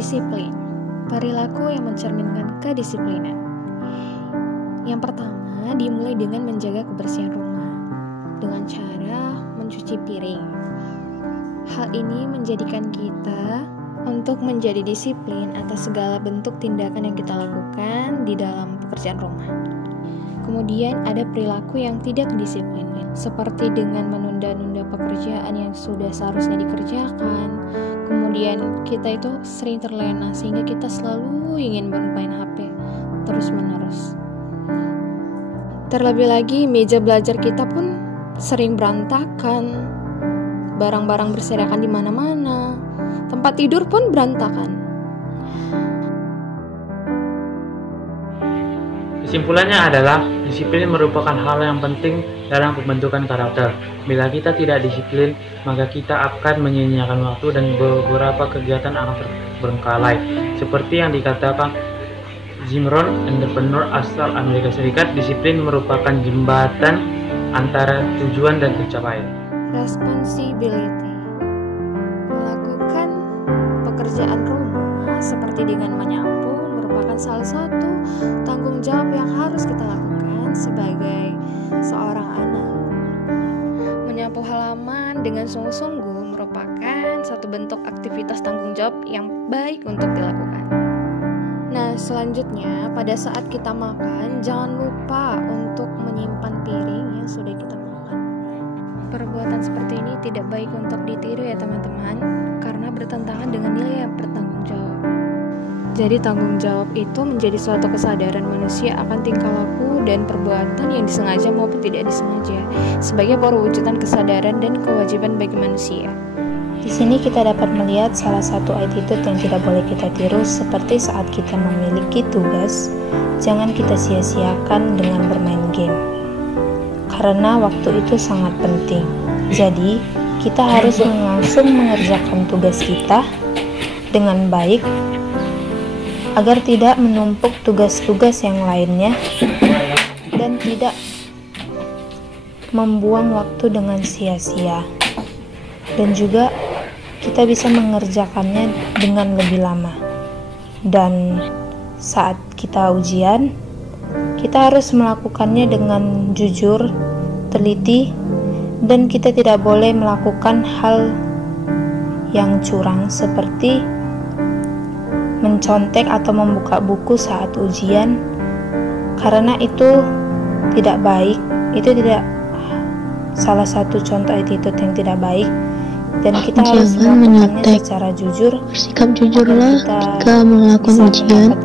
Disiplin, perilaku yang mencerminkan kedisiplinan. Yang pertama, dimulai dengan menjaga kebersihan rumah dengan cara mencuci piring. Hal ini menjadikan kita untuk menjadi disiplin atas segala bentuk tindakan yang kita lakukan di dalam pekerjaan rumah. Kemudian ada perilaku yang tidak disiplin, seperti dengan menunda-nunda pekerjaan yang sudah seharusnya dikerjakan. Kemudian kita itu sering terlena sehingga kita selalu ingin bermain HP terus-menerus. Terlebih lagi meja belajar kita pun sering berantakan, barang-barang berserakan di mana-mana, tempat tidur pun berantakan. Kesimpulannya adalah, disiplin merupakan hal yang penting dalam pembentukan karakter. Bila kita tidak disiplin, maka kita akan menyia-nyiakan waktu dan beberapa kegiatan akan terbengkalai. Seperti yang dikatakan Jim Rohn, entrepreneur asal Amerika Serikat, disiplin merupakan jembatan antara tujuan dan pencapaian. Responsibility, melakukan pekerjaan rumah seperti dengan menyapu merupakan salah satu tanggung jawab yang harus kita lakukan sebagai seorang anak. Menyapu halaman dengan sungguh-sungguh merupakan satu bentuk aktivitas tanggung jawab yang baik untuk dilakukan. Nah, selanjutnya pada saat kita makan, jangan lupa untuk menyimpan piring yang sudah kita makan. Perbuatan seperti ini tidak baik untuk ditiru ya teman-teman, karena bertentangan dengan nilai yang bertanggung jawab. Jadi tanggung jawab itu menjadi suatu kesadaran manusia akan tingkah laku dan perbuatan yang disengaja maupun tidak disengaja, sebagai perwujudan kesadaran dan kewajiban bagi manusia. Di sini kita dapat melihat salah satu attitude yang tidak boleh kita tiru, seperti saat kita memiliki tugas, jangan kita sia-siakan dengan bermain game. Karena waktu itu sangat penting. Jadi, kita harus langsung mengerjakan tugas kita dengan baik agar tidak menumpuk tugas-tugas yang lainnya dan tidak membuang waktu dengan sia-sia. Dan juga kita bisa mengerjakannya dengan lebih lama. Dan saat kita ujian, kita harus melakukannya dengan jujur, teliti, dan kita tidak boleh melakukan hal yang curang seperti mencontek atau membuka buku saat ujian, karena itu tidak baik. Itu tidak salah satu contoh attitude yang tidak baik, dan kita harus melakukannya secara jujur. Bersikap jujurlah ketika melakukan ujian,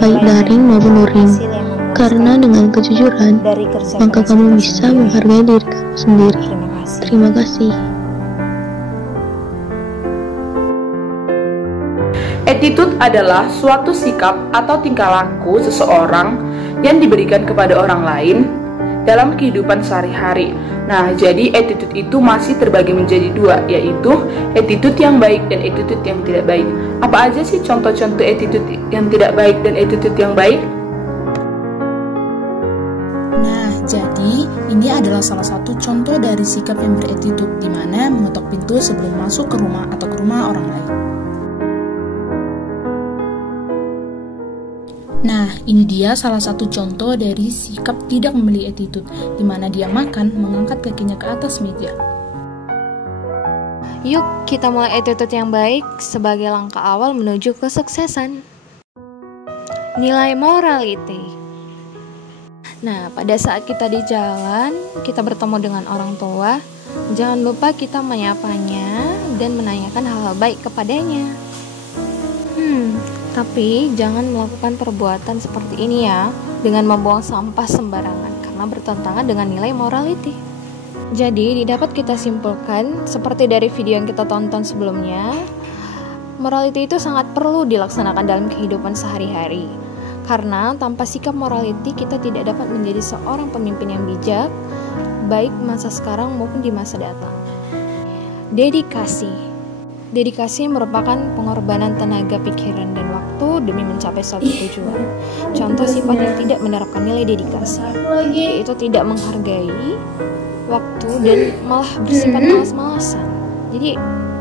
baik daring maupun luring, karena dengan kejujuran maka kamu bisa menghargai diri kamu sendiri. Terima kasih. Attitude adalah suatu sikap atau tingkah laku seseorang yang diberikan kepada orang lain dalam kehidupan sehari-hari. Nah, jadi attitude itu masih terbagi menjadi dua, yaitu attitude yang baik dan attitude yang tidak baik. Apa aja sih contoh-contoh attitude yang tidak baik dan attitude yang baik? Nah, jadi ini adalah salah satu contoh dari sikap yang berattitude, di mana mengetok pintu sebelum masuk ke rumah atau ke rumah orang lain. Nah, ini dia salah satu contoh dari sikap tidak memiliki attitude, di mana dia makan mengangkat kakinya ke atas meja. Yuk, kita mulai attitude yang baik sebagai langkah awal menuju kesuksesan. Nilai morality. Nah, pada saat kita di jalan, kita bertemu dengan orang tua, jangan lupa kita menyapanya dan menanyakan hal-hal baik kepadanya. Tapi jangan melakukan perbuatan seperti ini ya, dengan membuang sampah sembarangan, karena bertentangan dengan nilai morality. Jadi, dapat kita simpulkan, seperti dari video yang kita tonton sebelumnya, morality itu sangat perlu dilaksanakan dalam kehidupan sehari-hari. Karena tanpa sikap morality, kita tidak dapat menjadi seorang pemimpin yang bijak, baik masa sekarang maupun di masa datang. Dedikasi. Dedikasi merupakan pengorbanan tenaga, pikiran, dan waktu demi mencapai suatu tujuan. Contoh sifat yang tidak menerapkan nilai dedikasi, yaitu tidak menghargai waktu dan malah bersifat malas-malasan. Jadi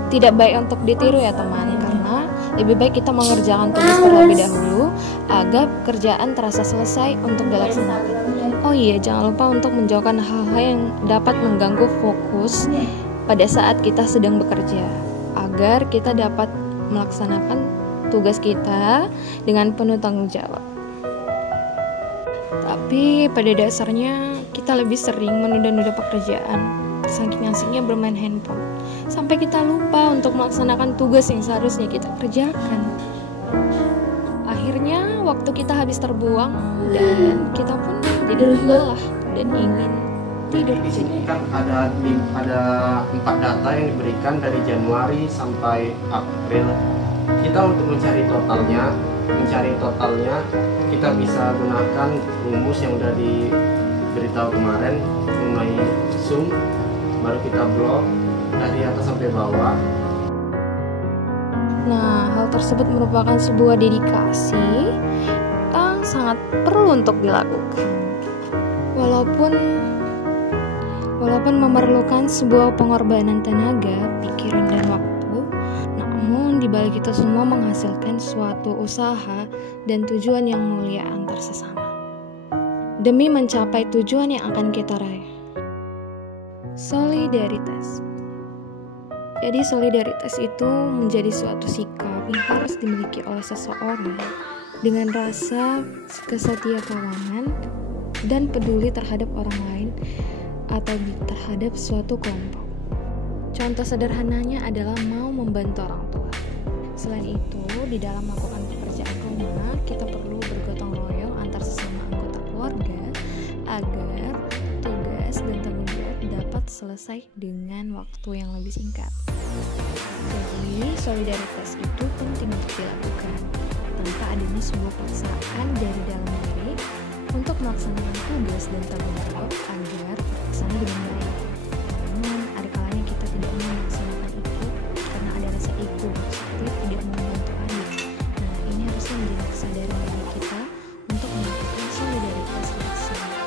tidak baik untuk ditiru ya teman, karena Lebih baik kita mengerjakan tugas terlebih dahulu agar pekerjaan terasa selesai untuk dilaksanakan. Oh iya, jangan lupa untuk menjauhkan hal-hal yang dapat mengganggu fokus pada saat kita sedang bekerja, agar kita dapat melaksanakan tugas kita dengan penuh tanggung jawab. Tapi pada dasarnya kita lebih sering menunda-nunda pekerjaan, saking asiknya bermain handphone, sampai kita lupa untuk melaksanakan tugas yang seharusnya kita kerjakan. Akhirnya waktu kita habis terbuang dan kita pun jadi lelah dan ingin tidur. Di sini kan ada 4 data yang diberikan dari Januari sampai April. Kita untuk mencari totalnya kita bisa gunakan rumus yang udah diberitahu kemarin mengenai sum, baru kita blok dari atas sampai bawah. Nah, hal tersebut merupakan sebuah dedikasi yang sangat perlu untuk dilakukan. Walaupun memerlukan sebuah pengorbanan tenaga, pikiran, dan waktu, namun dibalik itu semua menghasilkan suatu usaha dan tujuan yang mulia antar sesama. Demi mencapai tujuan yang akan kita raih. Solidaritas. Jadi solidaritas itu menjadi suatu sikap yang harus dimiliki oleh seseorang dengan rasa kesetiakawanan dan peduli terhadap orang lain atau terhadap suatu kelompok. Contoh sederhananya adalah mau membantu orang tua. Selain itu, di dalam melakukan pekerjaan rumah, kita perlu bergotong royong antar sesama anggota keluarga agar tugas dan tanggung jawab dapat selesai dengan waktu yang lebih singkat. Jadi, solidaritas itu penting untuk dilakukan tanpa adanya sebuah paksaan dari dalam diri untuk melaksanakan tugas dan tanggung jawab agar terlaksana dengan baik. Namun, ada kalanya kita tidak mau melaksanakan itu karena ada rasa ego seperti tidak mau membantu adik. Nah, ini harusnya menjadi kesadaran dari kita untuk melakukan solidaritas bersama.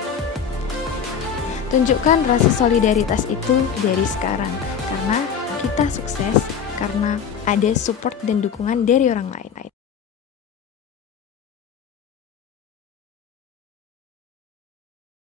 Tunjukkan rasa solidaritas itu dari sekarang, karena kita sukses karena ada support dan dukungan dari orang lain.